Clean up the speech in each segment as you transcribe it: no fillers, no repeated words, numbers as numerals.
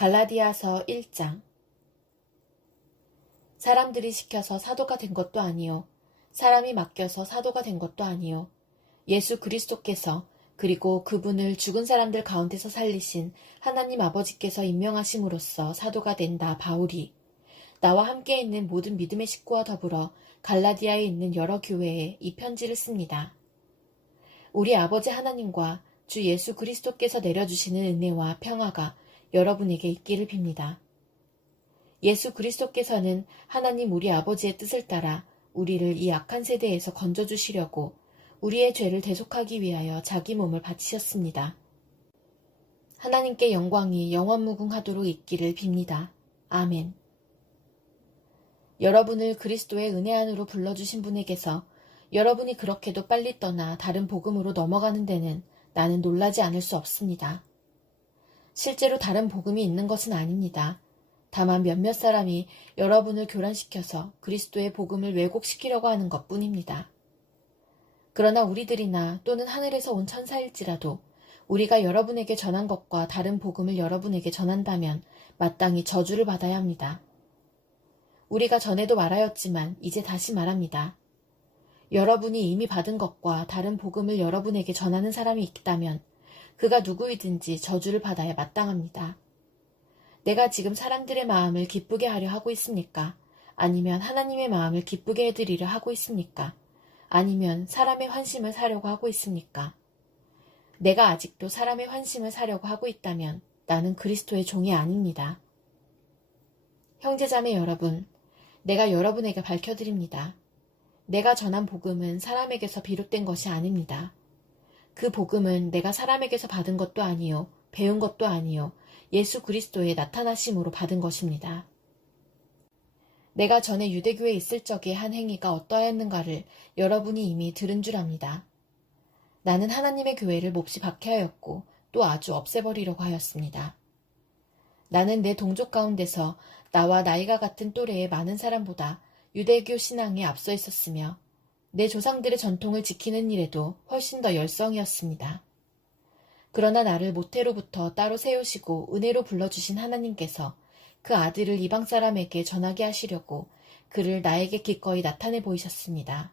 갈라디아서 1장. 사람들이 시켜서 사도가 된 것도 아니요 사람이 맡겨서 사도가 된 것도 아니요 예수 그리스도께서 그리고 그분을 죽은 사람들 가운데서 살리신 하나님 아버지께서 임명하심으로써 사도가 된 나 바울이 나와 함께 있는 모든 믿음의 식구와 더불어 갈라디아에 있는 여러 교회에 이 편지를 씁니다. 우리 아버지 하나님과 주 예수 그리스도께서 내려주시는 은혜와 평화가 여러분에게 있기를 빕니다. 예수 그리스도께서는 하나님 우리 아버지의 뜻을 따라 우리를 이 악한 세대에서 건져주시려고 우리의 죄를 대속하기 위하여 자기 몸을 바치셨습니다. 하나님께 영광이 영원무궁하도록 있기를 빕니다. 아멘. 여러분을 그리스도의 은혜 안으로 불러주신 분에게서 여러분이 그렇게도 빨리 떠나 다른 복음으로 넘어가는 데는 나는 놀라지 않을 수 없습니다. 실제로 다른 복음이 있는 것은 아닙니다. 다만 몇몇 사람이 여러분을 교란시켜서 그리스도의 복음을 왜곡시키려고 하는 것뿐입니다. 그러나 우리들이나 또는 하늘에서 온 천사일지라도 우리가 여러분에게 전한 것과 다른 복음을 여러분에게 전한다면 마땅히 저주를 받아야 합니다. 우리가 전에도 말하였지만 이제 다시 말합니다. 여러분이 이미 받은 것과 다른 복음을 여러분에게 전하는 사람이 있다면 그가 누구이든지 저주를 받아야 마땅합니다. 내가 지금 사람들의 마음을 기쁘게 하려 하고 있습니까? 아니면 하나님의 마음을 기쁘게 해드리려 하고 있습니까? 아니면 사람의 환심을 사려고 하고 있습니까? 내가 아직도 사람의 환심을 사려고 하고 있다면 나는 그리스도의 종이 아닙니다. 형제자매 여러분, 내가 여러분에게 밝혀드립니다. 내가 전한 복음은 사람에게서 비롯된 것이 아닙니다. 그 복음은 내가 사람에게서 받은 것도 아니요 배운 것도 아니요 예수 그리스도의 나타나심으로 받은 것입니다. 내가 전에 유대교에 있을 적에 한 행위가 어떠하였는가를 여러분이 이미 들은 줄 압니다. 나는 하나님의 교회를 몹시 박해하였고 또 아주 없애버리려고 하였습니다. 나는 내 동족 가운데서 나와 나이가 같은 또래의 많은 사람보다 유대교 신앙에 앞서 있었으며 내 조상들의 전통을 지키는 일에도 훨씬 더 열성이었습니다. 그러나 나를 모태로부터 따로 세우시고 은혜로 불러주신 하나님께서 그 아들을 이방 사람에게 전하게 하시려고 그를 나에게 기꺼이 나타내 보이셨습니다.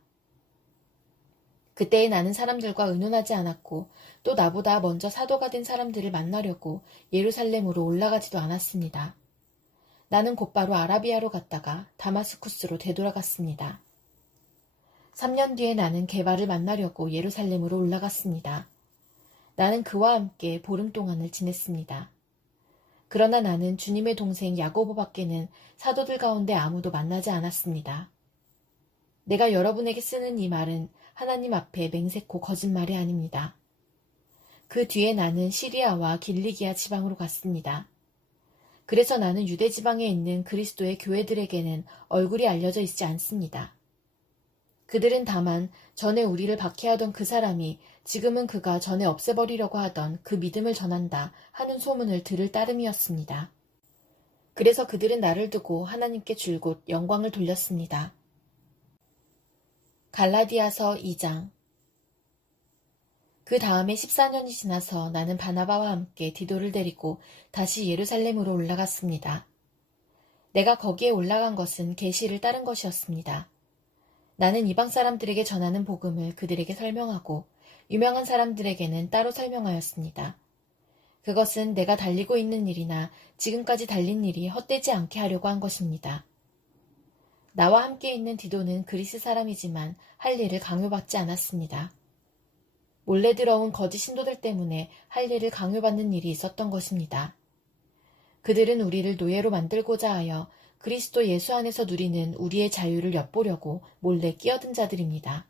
그때에 나는 사람들과 의논하지 않았고 또 나보다 먼저 사도가 된 사람들을 만나려고 예루살렘으로 올라가지도 않았습니다. 나는 곧바로 아라비아로 갔다가 다마스쿠스로 되돌아갔습니다. 3년 뒤에 나는 게바를 만나려고 예루살렘으로 올라갔습니다. 나는 그와 함께 보름 동안을 지냈습니다. 그러나 나는 주님의 동생 야고보밖에는 사도들 가운데 아무도 만나지 않았습니다. 내가 여러분에게 쓰는 이 말은 하나님 앞에 맹세코 거짓말이 아닙니다. 그 뒤에 나는 시리아와 길리기아 지방으로 갔습니다. 그래서 나는 유대 지방에 있는 그리스도의 교회들에게는 얼굴이 알려져 있지 않습니다. 그들은 다만 전에 우리를 박해하던 그 사람이 지금은 그가 전에 없애버리려고 하던 그 믿음을 전한다 하는 소문을 들을 따름이었습니다. 그래서 그들은 나를 두고 하나님께 줄곧 영광을 돌렸습니다. 갈라디아서 2장. 그 다음에 14년이 지나서 나는 바나바와 함께 디도를 데리고 다시 예루살렘으로 올라갔습니다. 내가 거기에 올라간 것은 계시를 따른 것이었습니다. 나는 이방 사람들에게 전하는 복음을 그들에게 설명하고 유명한 사람들에게는 따로 설명하였습니다. 그것은 내가 달리고 있는 일이나 지금까지 달린 일이 헛되지 않게 하려고 한 것입니다. 나와 함께 있는 디도는 그리스 사람이지만 할 일을 강요받지 않았습니다. 몰래 들어온 거짓 신도들 때문에 할 일을 강요받는 일이 있었던 것입니다. 그들은 우리를 노예로 만들고자 하여 그리스도 예수 안에서 누리는 우리의 자유를 엿보려고 몰래 끼어든 자들입니다.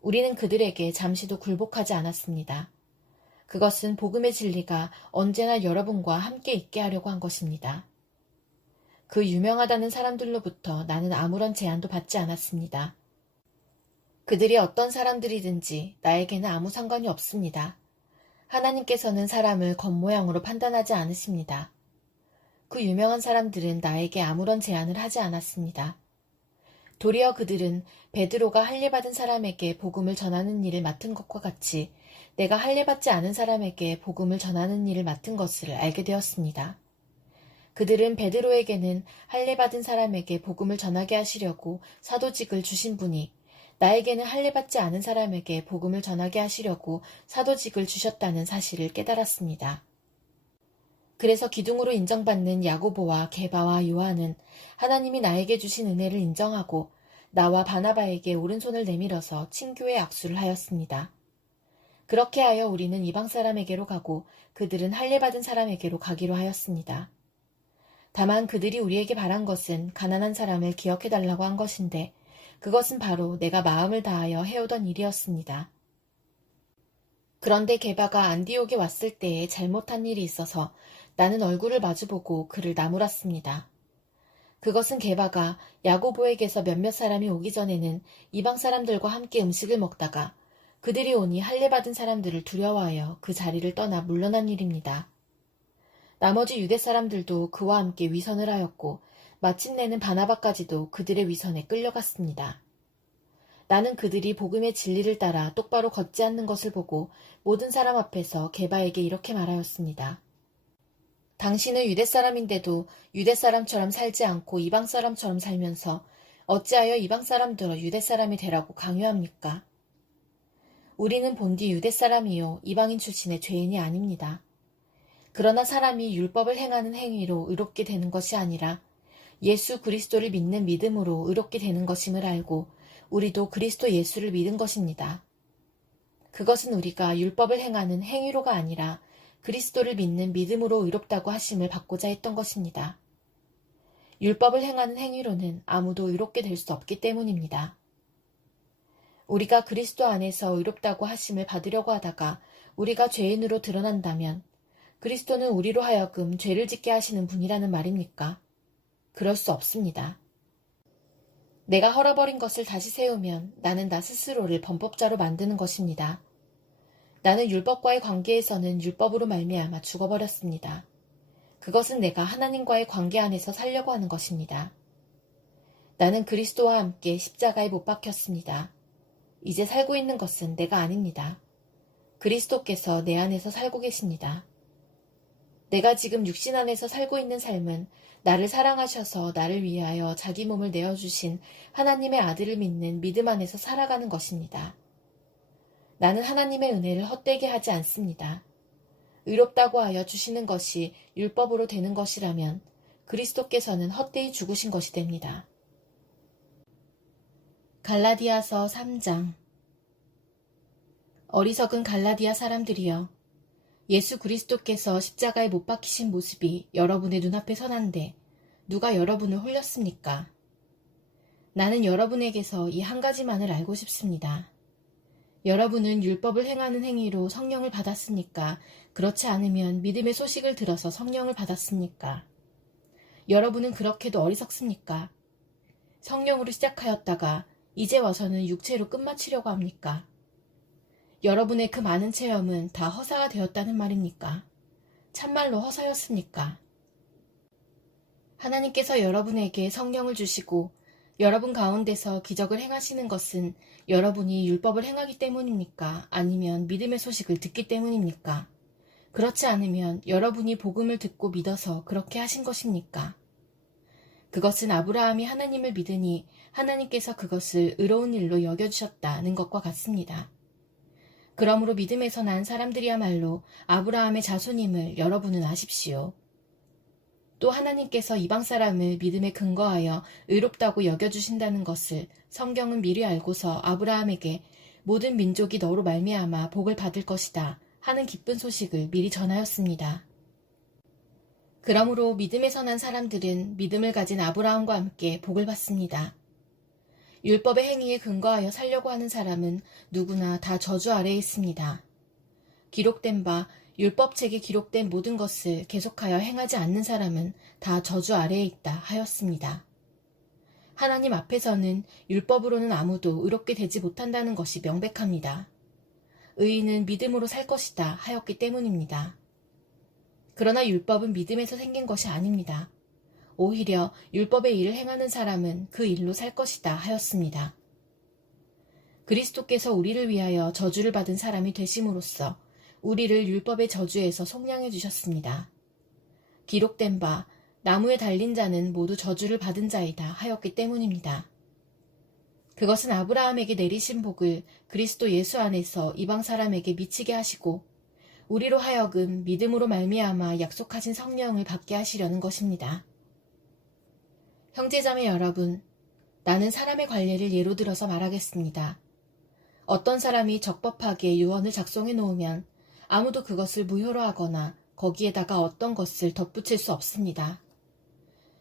우리는 그들에게 잠시도 굴복하지 않았습니다. 그것은 복음의 진리가 언제나 여러분과 함께 있게 하려고 한 것입니다. 그 유명하다는 사람들로부터 나는 아무런 제한도 받지 않았습니다. 그들이 어떤 사람들이든지 나에게는 아무 상관이 없습니다. 하나님께서는 사람을 겉모양으로 판단하지 않으십니다. 그 유명한 사람들은 나에게 아무런 제안을 하지 않았습니다. 도리어 그들은 베드로가 할례받은 사람에게 복음을 전하는 일을 맡은 것과 같이 내가 할례받지 않은 사람에게 복음을 전하는 일을 맡은 것을 알게 되었습니다. 그들은 베드로에게는 할례 받은 사람에게 복음을 전하게 하시려고 사도직을 주신 분이 나에게는 할례 받지 않은 사람에게 복음을 전하게 하시려고 사도직을 주셨다는 사실을 깨달았습니다. 그래서 기둥으로 인정받는 야고보와 게바와 요한은 하나님이 나에게 주신 은혜를 인정하고 나와 바나바에게 오른손을 내밀어서 친교의 악수를 하였습니다. 그렇게 하여 우리는 이방 사람에게로 가고 그들은 할례 받은 사람에게로 가기로 하였습니다. 다만 그들이 우리에게 바란 것은 가난한 사람을 기억해달라고 한 것인데 그것은 바로 내가 마음을 다하여 해오던 일이었습니다. 그런데 게바가 안디옥에 왔을 때에 잘못한 일이 있어서 나는 얼굴을 마주보고 그를 나무랐습니다. 그것은 게바가 야고보에게서 몇몇 사람이 오기 전에는 이방 사람들과 함께 음식을 먹다가 그들이 오니 할례 받은 사람들을 두려워하여 그 자리를 떠나 물러난 일입니다. 나머지 유대 사람들도 그와 함께 위선을 하였고 마침내는 바나바까지도 그들의 위선에 끌려갔습니다. 나는 그들이 복음의 진리를 따라 똑바로 걷지 않는 것을 보고 모든 사람 앞에서 게바에게 이렇게 말하였습니다. 당신은 유대 사람인데도 유대 사람처럼 살지 않고 이방 사람처럼 살면서 어찌하여 이방 사람들어 유대 사람이 되라고 강요합니까? 우리는 본디 유대 사람이요 이방인 출신의 죄인이 아닙니다. 그러나 사람이 율법을 행하는 행위로 의롭게 되는 것이 아니라 예수 그리스도를 믿는 믿음으로 의롭게 되는 것임을 알고 우리도 그리스도 예수를 믿은 것입니다. 그것은 우리가 율법을 행하는 행위로가 아니라 그리스도를 믿는 믿음으로 의롭다고 하심을 받고자 했던 것입니다. 율법을 행하는 행위로는 아무도 의롭게 될 수 없기 때문입니다. 우리가 그리스도 안에서 의롭다고 하심을 받으려고 하다가 우리가 죄인으로 드러난다면 그리스도는 우리로 하여금 죄를 짓게 하시는 분이라는 말입니까? 그럴 수 없습니다. 내가 헐어버린 것을 다시 세우면 나는 나 스스로를 범법자로 만드는 것입니다. 나는 율법과의 관계에서는 율법으로 말미암아 죽어버렸습니다. 그것은 내가 하나님과의 관계 안에서 살려고 하는 것입니다. 나는 그리스도와 함께 십자가에 못 박혔습니다. 이제 살고 있는 것은 내가 아닙니다. 그리스도께서 내 안에서 살고 계십니다. 내가 지금 육신 안에서 살고 있는 삶은 나를 사랑하셔서 나를 위하여 자기 몸을 내어주신 하나님의 아들을 믿는 믿음 안에서 살아가는 것입니다. 나는 하나님의 은혜를 헛되게 하지 않습니다. 의롭다고 하여 주시는 것이 율법으로 되는 것이라면 그리스도께서는 헛되이 죽으신 것이 됩니다. 갈라디아서 3장. 어리석은 갈라디아 사람들이여, 예수 그리스도께서 십자가에 못 박히신 모습이 여러분의 눈앞에 선한데 누가 여러분을 홀렸습니까? 나는 여러분에게서 이 한 가지만을 알고 싶습니다. 여러분은 율법을 행하는 행위로 성령을 받았습니까? 그렇지 않으면 믿음의 소식을 들어서 성령을 받았습니까? 여러분은 그렇게도 어리석습니까? 성령으로 시작하였다가 이제 와서는 육체로 끝마치려고 합니까? 여러분의 그 많은 체험은 다 허사가 되었다는 말입니까? 참말로 허사였습니까? 하나님께서 여러분에게 성령을 주시고 여러분 가운데서 기적을 행하시는 것은 여러분이 율법을 행하기 때문입니까? 아니면 믿음의 소식을 듣기 때문입니까? 그렇지 않으면 여러분이 복음을 듣고 믿어서 그렇게 하신 것입니까? 그것은 아브라함이 하나님을 믿으니 하나님께서 그것을 의로운 일로 여겨주셨다는 것과 같습니다. 그러므로 믿음에서 난 사람들이야말로 아브라함의 자손임을 여러분은 아십시오. 또 하나님께서 이방 사람을 믿음에 근거하여 의롭다고 여겨주신다는 것을 성경은 미리 알고서 아브라함에게 모든 민족이 너로 말미암아 복을 받을 것이다 하는 기쁜 소식을 미리 전하였습니다. 그러므로 믿음에서 난 사람들은 믿음을 가진 아브라함과 함께 복을 받습니다. 율법의 행위에 근거하여 살려고 하는 사람은 누구나 다 저주 아래에 있습니다. 기록된 바 율법책에 기록된 모든 것을 계속하여 행하지 않는 사람은 다 저주 아래에 있다 하였습니다. 하나님 앞에서는 율법으로는 아무도 의롭게 되지 못한다는 것이 명백합니다. 의인은 믿음으로 살 것이다 하였기 때문입니다. 그러나 율법은 믿음에서 생긴 것이 아닙니다. 오히려 율법의 일을 행하는 사람은 그 일로 살 것이다 하였습니다. 그리스도께서 우리를 위하여 저주를 받은 사람이 되심으로써 우리를 율법의 저주에서 속량해 주셨습니다. 기록된 바 나무에 달린 자는 모두 저주를 받은 자이다 하였기 때문입니다. 그것은 아브라함에게 내리신 복을 그리스도 예수 안에서 이방 사람에게 미치게 하시고 우리로 하여금 믿음으로 말미암아 약속하신 성령을 받게 하시려는 것입니다. 형제자매 여러분, 나는 사람의 관례를 예로 들어서 말하겠습니다. 어떤 사람이 적법하게 유언을 작성해 놓으면 아무도 그것을 무효로 하거나 거기에다가 어떤 것을 덧붙일 수 없습니다.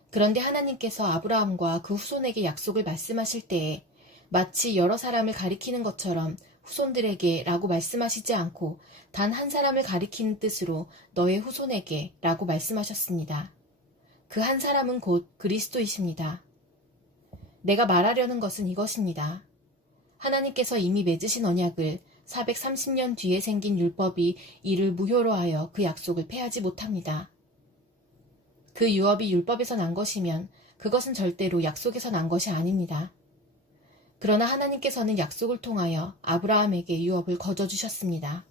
그런데 하나님께서 아브라함과 그 후손에게 약속을 말씀하실 때에 마치 여러 사람을 가리키는 것처럼 후손들에게 라고 말씀하시지 않고 단 한 사람을 가리키는 뜻으로 너의 후손에게 라고 말씀하셨습니다. 그 한 사람은 곧 그리스도이십니다. 내가 말하려는 것은 이것입니다. 하나님께서 이미 맺으신 언약을 430년 뒤에 생긴 율법이 이를 무효로 하여 그 약속을 폐하지 못합니다. 그 유업이 율법에서 난 것이면 그것은 절대로 약속에서 난 것이 아닙니다. 그러나 하나님께서는 약속을 통하여 아브라함에게 유업을 거저주셨습니다.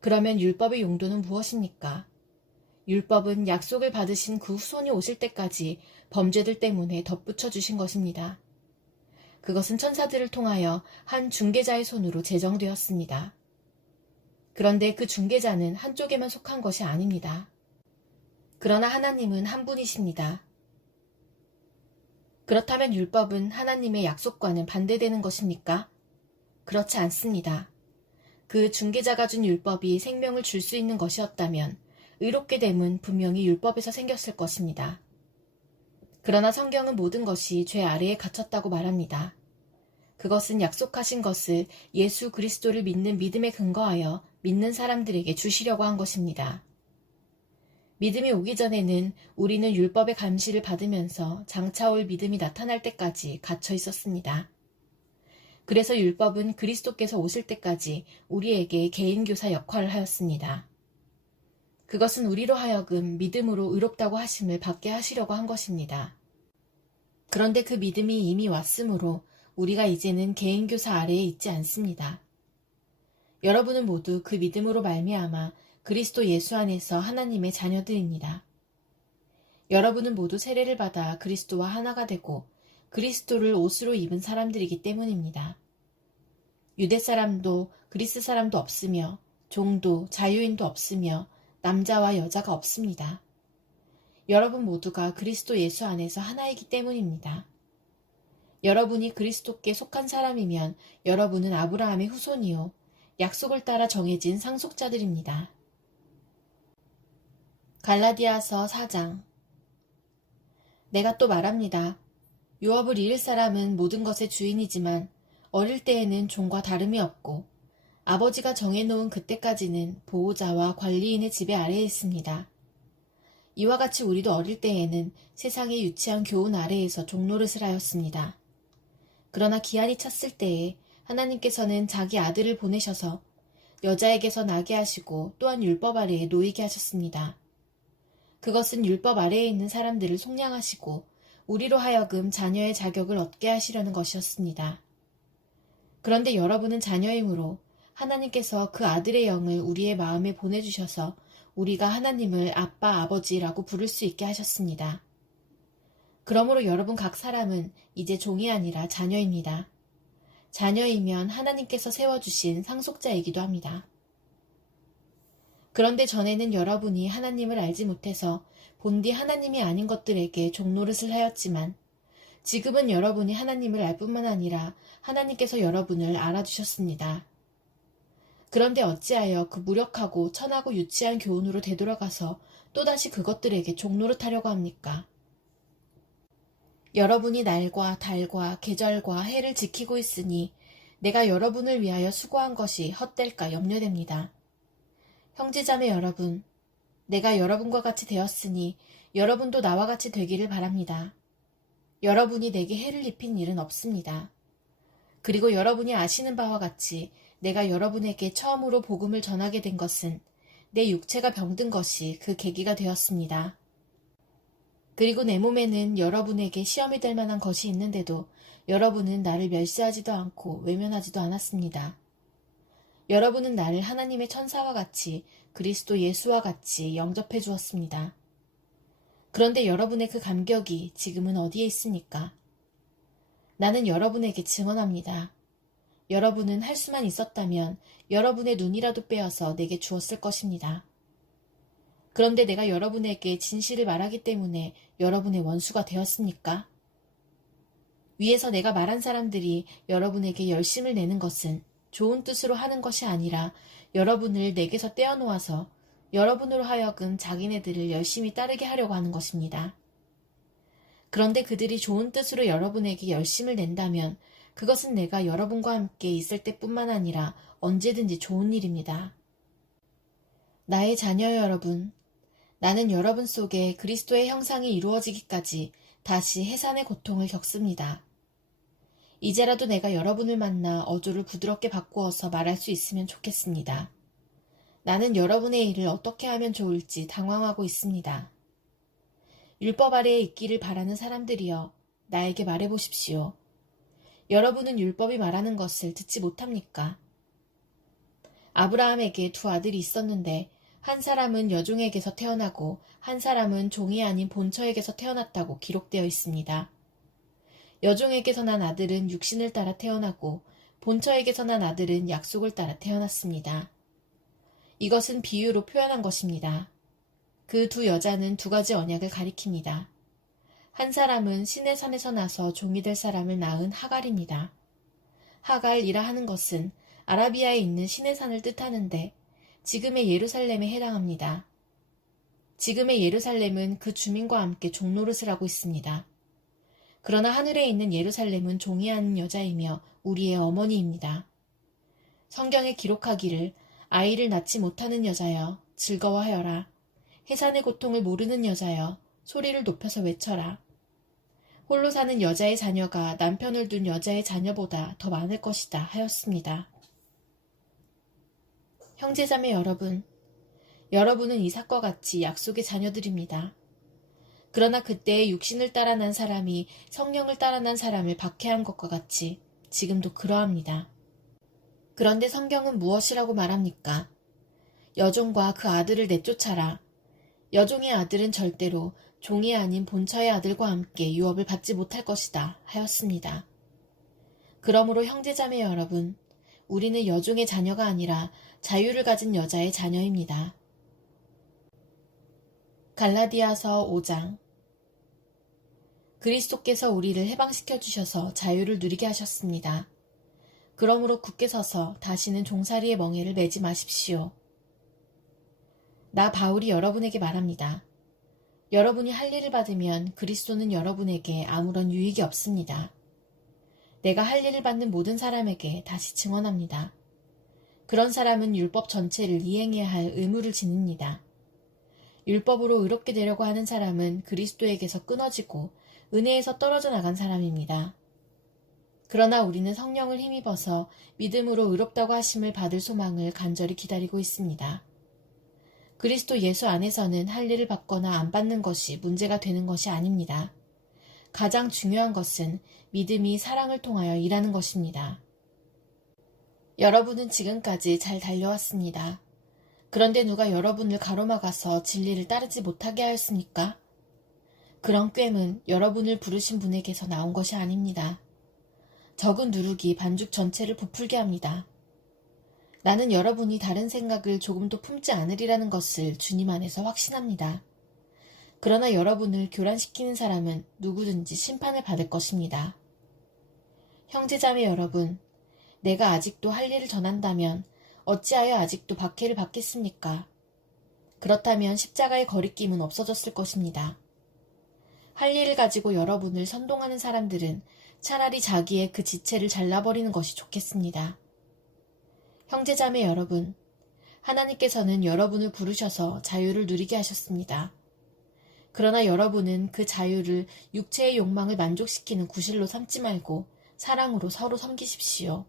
그러면 율법의 용도는 무엇입니까? 율법은 약속을 받으신 그 후손이 오실 때까지 범죄들 때문에 덧붙여 주신 것입니다. 그것은 천사들을 통하여 한 중개자의 손으로 제정되었습니다. 그런데 그 중개자는 한쪽에만 속한 것이 아닙니다. 그러나 하나님은 한 분이십니다. 그렇다면 율법은 하나님의 약속과는 반대되는 것입니까? 그렇지 않습니다. 그 중개자가 준 율법이 생명을 줄 수 있는 것이었다면 의롭게 됨은 분명히 율법에서 생겼을 것입니다. 그러나 성경은 모든 것이 죄 아래에 갇혔다고 말합니다. 그것은 약속하신 것을 예수 그리스도를 믿는 믿음에 근거하여 믿는 사람들에게 주시려고 한 것입니다. 믿음이 오기 전에는 우리는 율법의 감시를 받으면서 장차올 믿음이 나타날 때까지 갇혀 있었습니다. 그래서 율법은 그리스도께서 오실 때까지 우리에게 개인교사 역할을 하였습니다. 그것은 우리로 하여금 믿음으로 의롭다고 하심을 받게 하시려고 한 것입니다. 그런데 그 믿음이 이미 왔으므로 우리가 이제는 개인교사 아래에 있지 않습니다. 여러분은 모두 그 믿음으로 말미암아 그리스도 예수 안에서 하나님의 자녀들입니다. 여러분은 모두 세례를 받아 그리스도와 하나가 되고 그리스도를 옷으로 입은 사람들이기 때문입니다. 유대 사람도 그리스 사람도 없으며 종도 자유인도 없으며 남자와 여자가 없습니다. 여러분 모두가 그리스도 예수 안에서 하나이기 때문입니다. 여러분이 그리스도께 속한 사람이면 여러분은 아브라함의 후손이요 약속을 따라 정해진 상속자들입니다. 갈라디아서 4장. 내가 또 말합니다. 유업을 잃을 사람은 모든 것의 주인이지만 어릴 때에는 종과 다름이 없고 아버지가 정해놓은 그때까지는 보호자와 관리인의 지배 아래에 있습니다. 이와 같이 우리도 어릴 때에는 세상의 유치한 교훈 아래에서 종노릇을 하였습니다. 그러나 기한이 찼을 때에 하나님께서는 자기 아들을 보내셔서 여자에게서 나게 하시고 또한 율법 아래에 놓이게 하셨습니다. 그것은 율법 아래에 있는 사람들을 속량하시고 우리로 하여금 자녀의 자격을 얻게 하시려는 것이었습니다. 그런데 여러분은 자녀이므로 하나님께서 그 아들의 영을 우리의 마음에 보내주셔서 우리가 하나님을 아빠, 아버지라고 부를 수 있게 하셨습니다. 그러므로 여러분 각 사람은 이제 종이 아니라 자녀입니다. 자녀이면 하나님께서 세워주신 상속자이기도 합니다. 그런데 전에는 여러분이 하나님을 알지 못해서 본디 하나님이 아닌 것들에게 종노릇을 하였지만 지금은 여러분이 하나님을 알 뿐만 아니라 하나님께서 여러분을 알아주셨습니다. 그런데 어찌하여 그 무력하고 천하고 유치한 교훈으로 되돌아가서 또다시 그것들에게 종노릇하려고 합니까? 여러분이 날과 달과 계절과 해를 지키고 있으니 내가 여러분을 위하여 수고한 것이 헛될까 염려됩니다. 형제자매 여러분, 내가 여러분과 같이 되었으니 여러분도 나와 같이 되기를 바랍니다. 여러분이 내게 해를 입힌 일은 없습니다. 그리고 여러분이 아시는 바와 같이 내가 여러분에게 처음으로 복음을 전하게 된 것은 내 육체가 병든 것이 그 계기가 되었습니다. 그리고 내 몸에는 여러분에게 시험이 될 만한 것이 있는데도 여러분은 나를 멸시하지도 않고 외면하지도 않았습니다. 여러분은 나를 하나님의 천사와 같이 그리스도 예수와 같이 영접해 주었습니다. 그런데 여러분의 그 감격이 지금은 어디에 있습니까? 나는 여러분에게 증언합니다. 여러분은 할 수만 있었다면 여러분의 눈이라도 빼어서 내게 주었을 것입니다. 그런데 내가 여러분에게 진실을 말하기 때문에 여러분의 원수가 되었습니까? 위에서 내가 말한 사람들이 여러분에게 열심을 내는 것은 좋은 뜻으로 하는 것이 아니라 여러분을 내게서 떼어놓아서 여러분으로 하여금 자기네들을 열심히 따르게 하려고 하는 것입니다. 그런데 그들이 좋은 뜻으로 여러분에게 열심을 낸다면 그것은 내가 여러분과 함께 있을 때뿐만 아니라 언제든지 좋은 일입니다. 나의 자녀 여러분, 나는 여러분 속에 그리스도의 형상이 이루어지기까지 다시 해산의 고통을 겪습니다. 이제라도 내가 여러분을 만나 어조를 부드럽게 바꾸어서 말할 수 있으면 좋겠습니다. 나는 여러분의 일을 어떻게 하면 좋을지 당황하고 있습니다. 율법 아래에 있기를 바라는 사람들이여, 나에게 말해보십시오. 여러분은 율법이 말하는 것을 듣지 못합니까? 아브라함에게 두 아들이 있었는데 한 사람은 여종에게서 태어나고 한 사람은 종이 아닌 본처에게서 태어났다고 기록되어 있습니다. 여종에게서 난 아들은 육신을 따라 태어나고 본처에게서 난 아들은 약속을 따라 태어났습니다. 이것은 비유로 표현한 것입니다. 그 두 여자는 두 가지 언약을 가리킵니다. 한 사람은 신의 산에서 나서 종이 될 사람을 낳은 하갈입니다. 하갈이라 하는 것은 아라비아에 있는 신의 산을 뜻하는데 지금의 예루살렘에 해당합니다. 지금의 예루살렘은 그 주민과 함께 종노릇을 하고 있습니다. 그러나 하늘에 있는 예루살렘은 종이 아닌 여자이며 우리의 어머니입니다. 성경에 기록하기를 아이를 낳지 못하는 여자여 즐거워하여라. 해산의 고통을 모르는 여자여 소리를 높여서 외쳐라. 홀로 사는 여자의 자녀가 남편을 둔 여자의 자녀보다 더 많을 것이다 하였습니다. 형제자매 여러분, 여러분은 이삭과 같이 약속의 자녀들입니다. 그러나 그때의 육신을 따라 난 사람이 성령을 따라 난 사람을 박해한 것과 같이 지금도 그러합니다. 그런데 성경은 무엇이라고 말합니까? 여종과 그 아들을 내쫓아라. 여종의 아들은 절대로 종이 아닌 본처의 아들과 함께 유업을 받지 못할 것이다 하였습니다. 그러므로 형제자매 여러분, 우리는 여종의 자녀가 아니라 자유를 가진 여자의 자녀입니다. 갈라디아서 5장. 그리스도께서 우리를 해방시켜 주셔서 자유를 누리게 하셨습니다. 그러므로 굳게 서서 다시는 종살이의 멍에를 매지 마십시오. 나 바울이 여러분에게 말합니다. 여러분이 할례를 받으면 그리스도는 여러분에게 아무런 유익이 없습니다. 내가 할례를 받는 모든 사람에게 다시 증언합니다. 그런 사람은 율법 전체를 이행해야 할 의무를 지닙니다. 율법으로 의롭게 되려고 하는 사람은 그리스도에게서 끊어지고 은혜에서 떨어져 나간 사람입니다. 그러나 우리는 성령을 힘입어서 믿음으로 의롭다고 하심을 받을 소망을 간절히 기다리고 있습니다. 그리스도 예수 안에서는 할례를 받거나 안 받는 것이 문제가 되는 것이 아닙니다. 가장 중요한 것은 믿음이 사랑을 통하여 일하는 것입니다. 여러분은 지금까지 잘 달려왔습니다. 그런데 누가 여러분을 가로막아서 진리를 따르지 못하게 하였습니까? 그런 꾀는 여러분을 부르신 분에게서 나온 것이 아닙니다. 적은 누룩이 반죽 전체를 부풀게 합니다. 나는 여러분이 다른 생각을 조금도 품지 않으리라는 것을 주님 안에서 확신합니다. 그러나 여러분을 교란시키는 사람은 누구든지 심판을 받을 것입니다. 형제자매 여러분, 내가 아직도 할례를 전한다면 어찌하여 아직도 박해를 받겠습니까? 그렇다면 십자가의 거리낌은 없어졌을 것입니다. 할례를 가지고 여러분을 선동하는 사람들은 차라리 자기의 그 지체를 잘라버리는 것이 좋겠습니다. 형제자매 여러분, 하나님께서는 여러분을 부르셔서 자유를 누리게 하셨습니다. 그러나 여러분은 그 자유를 육체의 욕망을 만족시키는 구실로 삼지 말고 사랑으로 서로 섬기십시오.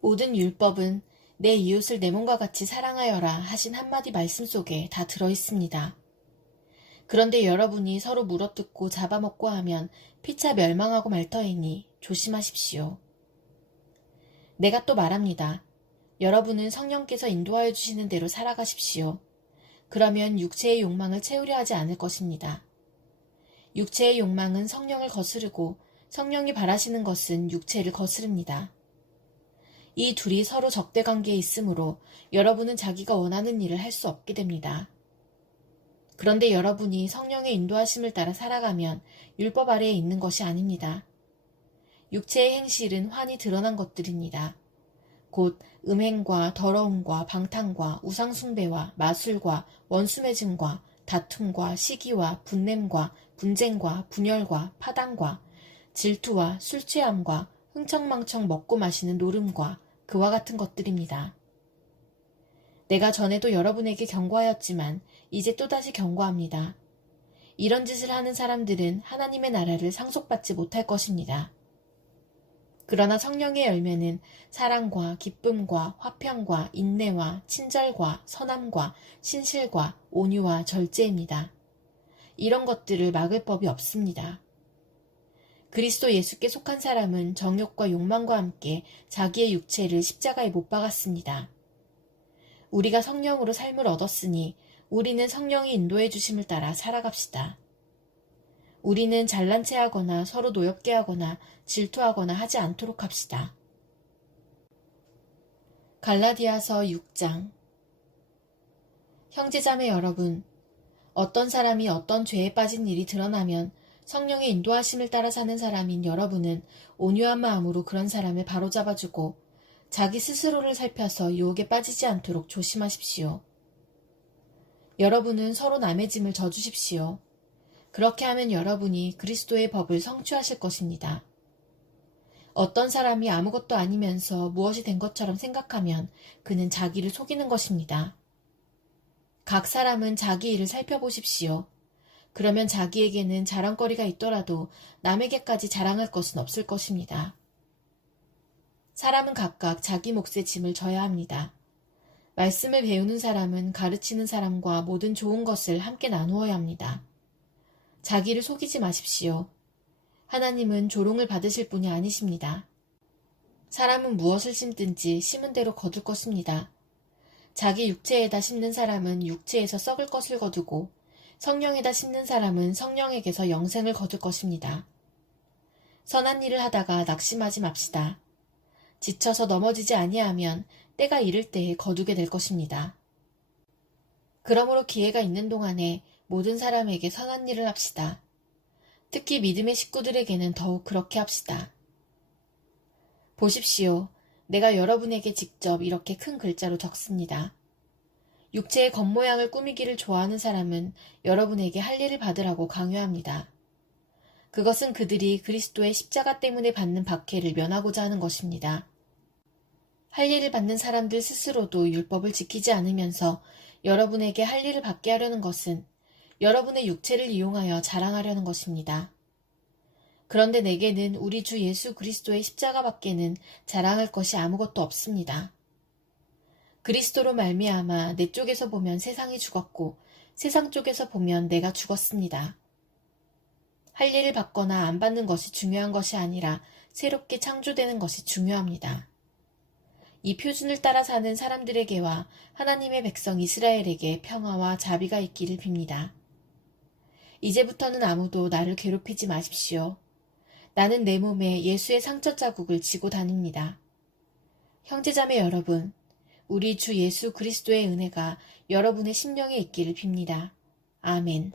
모든 율법은 내 이웃을 내 몸과 같이 사랑하여라 하신 한마디 말씀 속에 다 들어있습니다. 그런데 여러분이 서로 물어뜯고 잡아먹고 하면 피차 멸망하고 말 터이니 조심하십시오. 내가 또 말합니다. 여러분은 성령께서 인도하여 주시는 대로 살아가십시오. 그러면 육체의 욕망을 채우려 하지 않을 것입니다. 육체의 욕망은 성령을 거스르고 성령이 바라시는 것은 육체를 거스릅니다. 이 둘이 서로 적대 관계에 있으므로 여러분은 자기가 원하는 일을 할 수 없게 됩니다. 그런데 여러분이 성령의 인도하심을 따라 살아가면 율법 아래에 있는 것이 아닙니다. 육체의 행실은 환히 드러난 것들입니다. 곧 음행과 더러움과 방탕과 우상숭배와 마술과 원수매증과 다툼과 시기와 분냄과 분쟁과 분열과 파당과 질투와 술취함과 흥청망청 먹고 마시는 노름과 그와 같은 것들입니다. 내가 전에도 여러분에게 경고하였지만 이제 또다시 경고합니다. 이런 짓을 하는 사람들은 하나님의 나라를 상속받지 못할 것입니다. 그러나 성령의 열매는 사랑과 기쁨과 화평과 인내와 친절과 선함과 신실과 온유와 절제입니다. 이런 것들을 막을 법이 없습니다. 그리스도 예수께 속한 사람은 정욕과 욕망과 함께 자기의 육체를 십자가에 못 박았습니다. 우리가 성령으로 삶을 얻었으니 우리는 성령이 인도해 주심을 따라 살아갑시다. 우리는 잘난 체하거나 서로 노엽게 하거나 질투하거나 하지 않도록 합시다. 갈라디아서 6장. 형제자매 여러분, 어떤 사람이 어떤 죄에 빠진 일이 드러나면 성령의 인도하심을 따라 사는 사람인 여러분은 온유한 마음으로 그런 사람을 바로잡아주고 자기 스스로를 살펴서 유혹에 빠지지 않도록 조심하십시오. 여러분은 서로 남의 짐을 져주십시오. 그렇게 하면 여러분이 그리스도의 법을 성취하실 것입니다. 어떤 사람이 아무것도 아니면서 무엇이 된 것처럼 생각하면 그는 자기를 속이는 것입니다. 각 사람은 자기 일을 살펴보십시오. 그러면 자기에게는 자랑거리가 있더라도 남에게까지 자랑할 것은 없을 것입니다. 사람은 각각 자기 몫의 짐을 져야 합니다. 말씀을 배우는 사람은 가르치는 사람과 모든 좋은 것을 함께 나누어야 합니다. 자기를 속이지 마십시오. 하나님은 조롱을 받으실 분이 아니십니다. 사람은 무엇을 심든지 심은 대로 거둘 것입니다. 자기 육체에다 심는 사람은 육체에서 썩을 것을 거두고 성령에다 심는 사람은 성령에게서 영생을 거둘 것입니다. 선한 일을 하다가 낙심하지 맙시다. 지쳐서 넘어지지 아니하면 때가 이를 때에 거두게 될 것입니다. 그러므로 기회가 있는 동안에 모든 사람에게 선한 일을 합시다. 특히 믿음의 식구들에게는 더욱 그렇게 합시다. 보십시오. 내가 여러분에게 직접 이렇게 큰 글자로 적습니다. 육체의 겉모양을 꾸미기를 좋아하는 사람은 여러분에게 할 일을 받으라고 강요합니다. 그것은 그들이 그리스도의 십자가 때문에 받는 박해를 면하고자 하는 것입니다. 할 일을 받는 사람들 스스로도 율법을 지키지 않으면서 여러분에게 할 일을 받게 하려는 것은 여러분의 육체를 이용하여 자랑하려는 것입니다. 그런데 내게는 우리 주 예수 그리스도의 십자가밖에는 자랑할 것이 아무것도 없습니다. 그리스도로 말미암아 내 쪽에서 보면 세상이 죽었고 세상 쪽에서 보면 내가 죽었습니다. 할 일을 받거나 안 받는 것이 중요한 것이 아니라 새롭게 창조되는 것이 중요합니다. 이 표준을 따라 사는 사람들에게와 하나님의 백성 이스라엘에게 평화와 자비가 있기를 빕니다. 이제부터는 아무도 나를 괴롭히지 마십시오. 나는 내 몸에 예수의 상처 자국을 지고 다닙니다. 형제자매 여러분, 우리 주 예수 그리스도의 은혜가 여러분의 심령에 있기를 빕니다. 아멘.